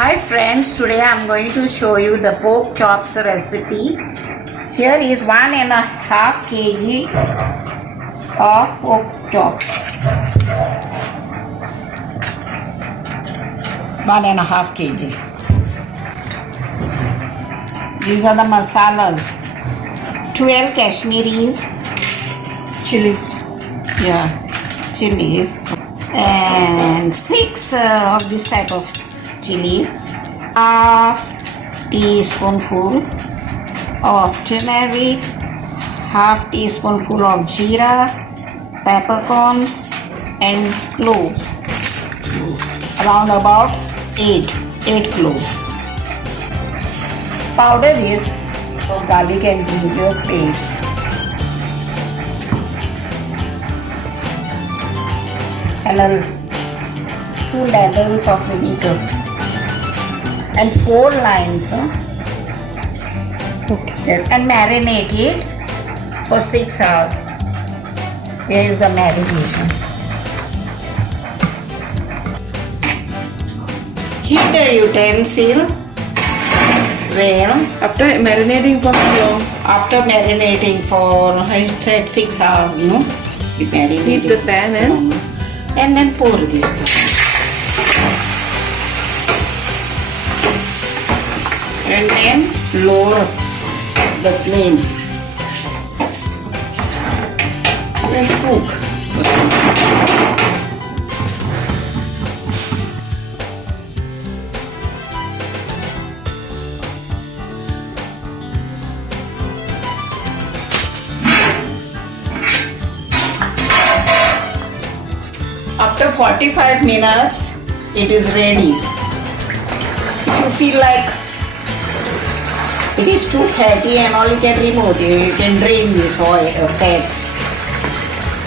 Hi friends, today I am going to show you the pork chops recipe. Here is 1.5 kg of pork chop. 1.5 kg. These are the masalas. 12 Kashmiris chilies. Chilies. And 6 of this type of chilies, half teaspoonful of turmeric, half teaspoonful of jeera, peppercorns and cloves, around about 8 cloves. Powder this for garlic and ginger paste. And 2 lemons of vinegar. And 4 limes. Okay. Yes. And marinate it for 6 hours. Here is the marination. Heat the utensil well. After marinating for how long? After marinating for, I said 6 hours, no? You marinate Heat the pan and then pour this stuff. And then lower the flame and cook. After 45 minutes, it is ready. If you feel like it is too fatty and all, you can remove it. You can drain this oil, fats.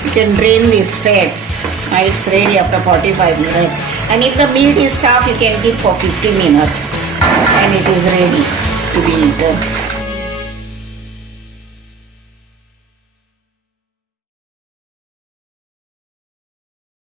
You can drain these fats. Now it's ready after 45 minutes. And if the meat is tough, you can keep for 50 minutes. And it is ready to be eaten.